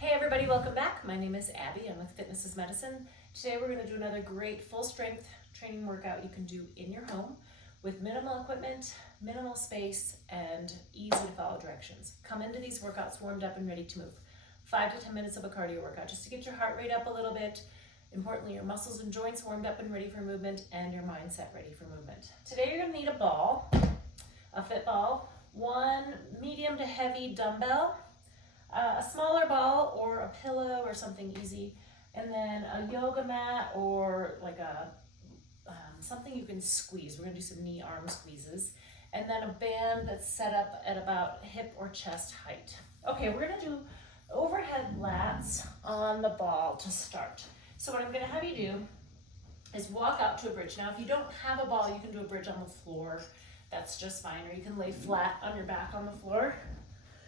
Hey everybody, welcome back. My name is Abby. I'm with Fitness is Medicine. Today we're going to do another great full strength training workout you can do in your home with minimal equipment, minimal space, and easy to follow directions. Come into these workouts warmed up and ready to move. 5 to 10 minutes of a cardio workout just to get your heart rate up a little bit. Importantly, your muscles and joints warmed up and ready for movement, and your mindset ready for movement. Today you're going to need a ball, a fit ball, one medium to heavy dumbbell, a smaller ball or a pillow or something easy, and then a yoga mat or like a something you can squeeze. We're going to do some knee arm squeezes, and then a band that's set up at about hip or chest height. Okay, we're going to do overhead lats on the ball to start. So what I'm going to have you do is walk out to a bridge. Now if you don't have a ball, you can do a bridge on the floor. That's just fine, or you can lay flat on your back on the floor.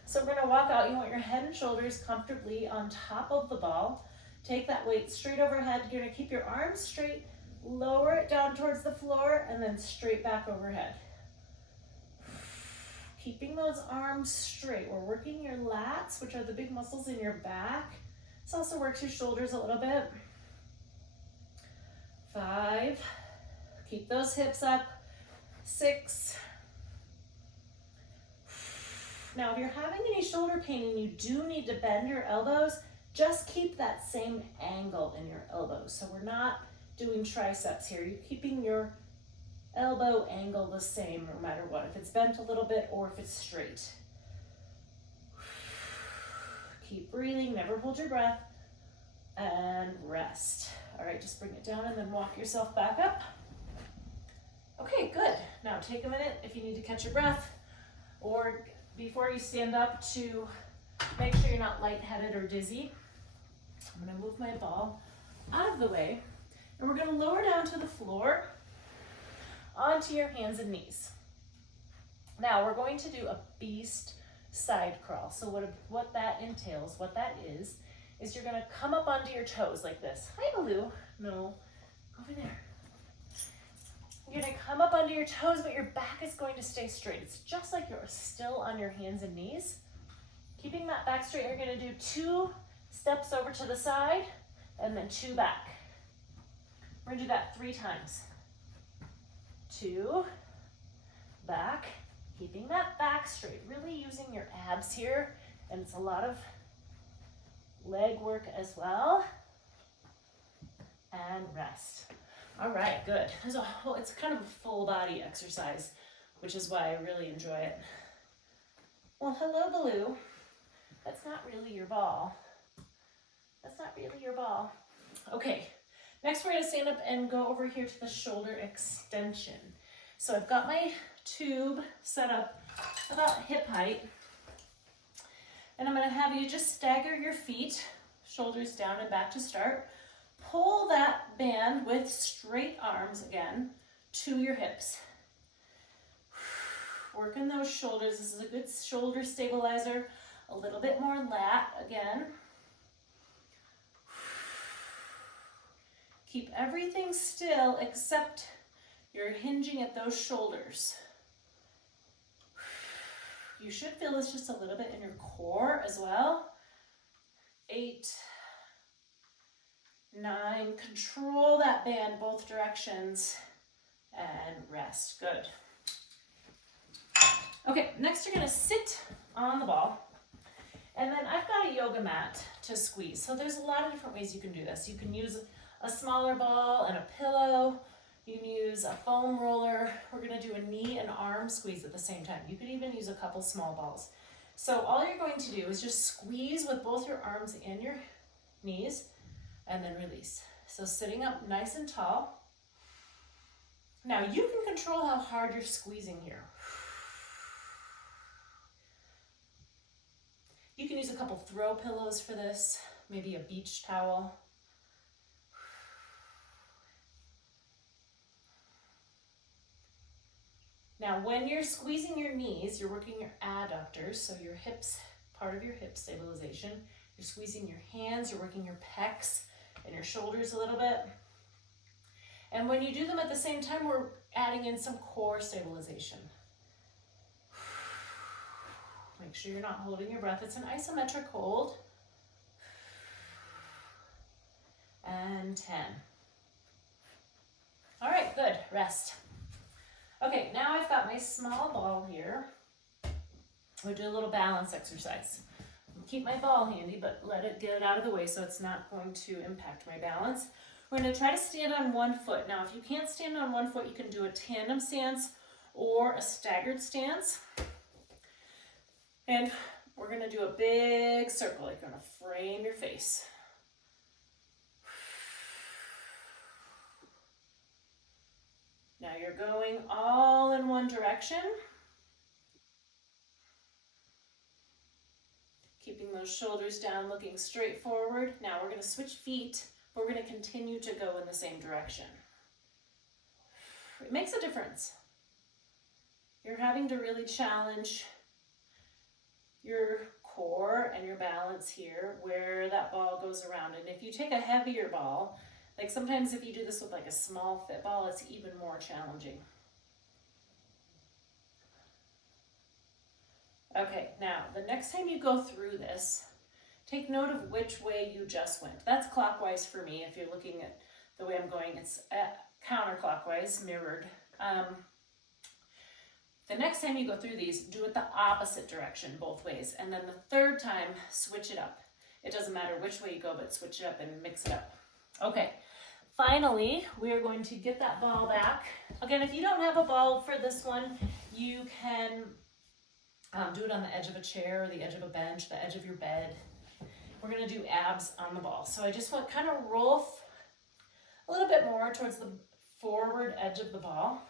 So we're going to walk out. You want your head and shoulders comfortably on top of the ball. Take that weight straight overhead. You're going to keep your arms straight, lower it down towards the floor, and then straight back overhead. Keeping those arms straight. We're working your lats, which are the big muscles in your back. This also works your shoulders a little bit. 5. Keep those hips up. 6. Now, if you're having any shoulder pain and you do need to bend your elbows, just keep that same angle in your elbows. So we're not doing triceps here. You're keeping your elbow angle the same no matter what, if it's bent a little bit or if it's straight. Keep breathing, never hold your breath, and rest. All right, just bring it down and then walk yourself back up. Okay, good. Now take a minute if you need to catch your breath, or before you stand up, to make sure you're not lightheaded or dizzy. I'm going to move my ball out of the way, and we're going to lower down to the floor onto your hands and knees. Now we're going to do a beast side crawl. So what that entails, what that is you're going to come up onto your toes like this. Hi, Baloo. No, over there. You're going to come up onto your toes, but your back is going to stay straight. It's just like you're still on your hands and knees. Keeping that back straight, you're going to do 2 steps over to the side and then 2 back. We're going to do that 3 times. 2, back, keeping that back straight, really using your abs here, and it's a lot of leg work as well. And rest. All right, good. It's kind of a full body exercise, which is why I really enjoy it. Well, hello, Baloo. That's not really your ball. That's not really your ball. Okay, next we're going to stand up and go over here to the shoulder extension. So I've got my tube set up about hip height, and I'm going to have you just stagger your feet, shoulders down and back to start. Pull that band with straight arms again to your hips. Working those shoulders. This is a good shoulder stabilizer. A little bit more lat again. Keep everything still except you're hinging at those shoulders. You should feel this just a little bit in your core as well. 8, 9, control that band both directions, and rest. Good. Okay, next you're going to sit on the ball, and then I've got a yoga mat to squeeze. So there's a lot of different ways you can do this. You can use a smaller ball and a pillow. You can use a foam roller. We're going to do a knee and arm squeeze at the same time. You could even use a couple small balls. So all you're going to do is just squeeze with both your arms and your knees, and then release. So sitting up nice and tall. Now you can control how hard you're squeezing here. You can use a couple throw pillows for this, maybe a beach towel. Now when you're squeezing your knees, you're working your adductors, so your hips, part of your hip stabilization. You're squeezing your hands, you're working your pecs and your shoulders a little bit. And when you do them at the same time, we're adding in some core stabilization. Make sure you're not holding your breath. It's an isometric hold. and 10. All right, good, rest. Okay, now I've got my small ball here. We'll do a little balance exercise. Keep my ball handy, but let it get out of the way so it's not going to impact my balance. We're going to try to stand on one foot. Now, if you can't stand on one foot, you can do a tandem stance or a staggered stance. And we're going to do a big circle, like you're going to frame your face. Now you're going all in one direction. Keeping those shoulders down, looking straight forward. Now we're going to switch feet, but we're going to continue to go in the same direction. It makes a difference. You're having to really challenge your core and your balance here where that ball goes around. And if you take a heavier ball, like sometimes if you do this with like a small fit ball, it's even more challenging. Okay, now the next time you go through this, take note of which way you just went. That's clockwise for me. If you're looking at the way I'm going, it's counterclockwise, mirrored. The next time you go through these, do it the opposite direction both ways. And then the third time, switch it up. It doesn't matter which way you go, but switch it up and mix it up. Okay, finally, we are going to get that ball back. Again, if you don't have a ball for this one, you can do it on the edge of a chair, or the edge of a bench, the edge of your bed. We're going to do abs on the ball. So I just want kind of roll a little bit more towards the forward edge of the ball.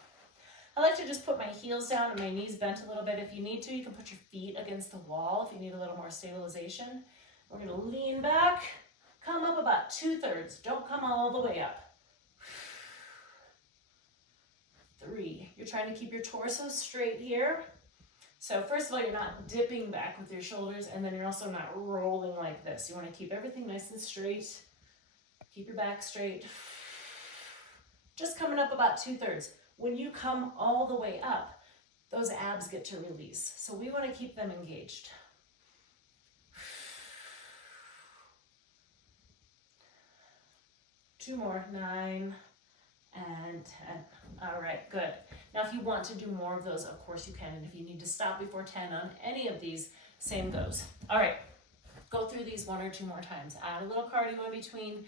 I like to just put my heels down and my knees bent a little bit. If you need to, you can put your feet against the wall if you need a little more stabilization. We're going to lean back, come up about 2/3. Don't come all the way up. 3. You're trying to keep your torso straight here. So first of all, you're not dipping back with your shoulders, and then you're also not rolling like this. You want to keep everything nice and straight. Keep your back straight. Just coming up about 2/3. When you come all the way up, those abs get to release. So we want to keep them engaged. Two more, 9 and 10. All right, good. Now, if you want to do more of those, of course you can. And if you need to stop before 10 on any of these, same goes. All right, go through these 1 or 2 more times. Add a little cardio in between.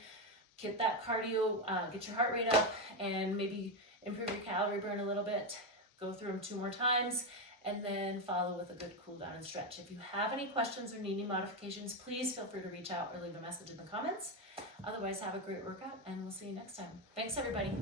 Get that cardio, get your heart rate up, and maybe improve your calorie burn a little bit. Go through them 2 more times, and then follow with a good cool down and stretch. If you have any questions or need any modifications, please feel free to reach out or leave a message in the comments. Otherwise, have a great workout, and we'll see you next time. Thanks, everybody.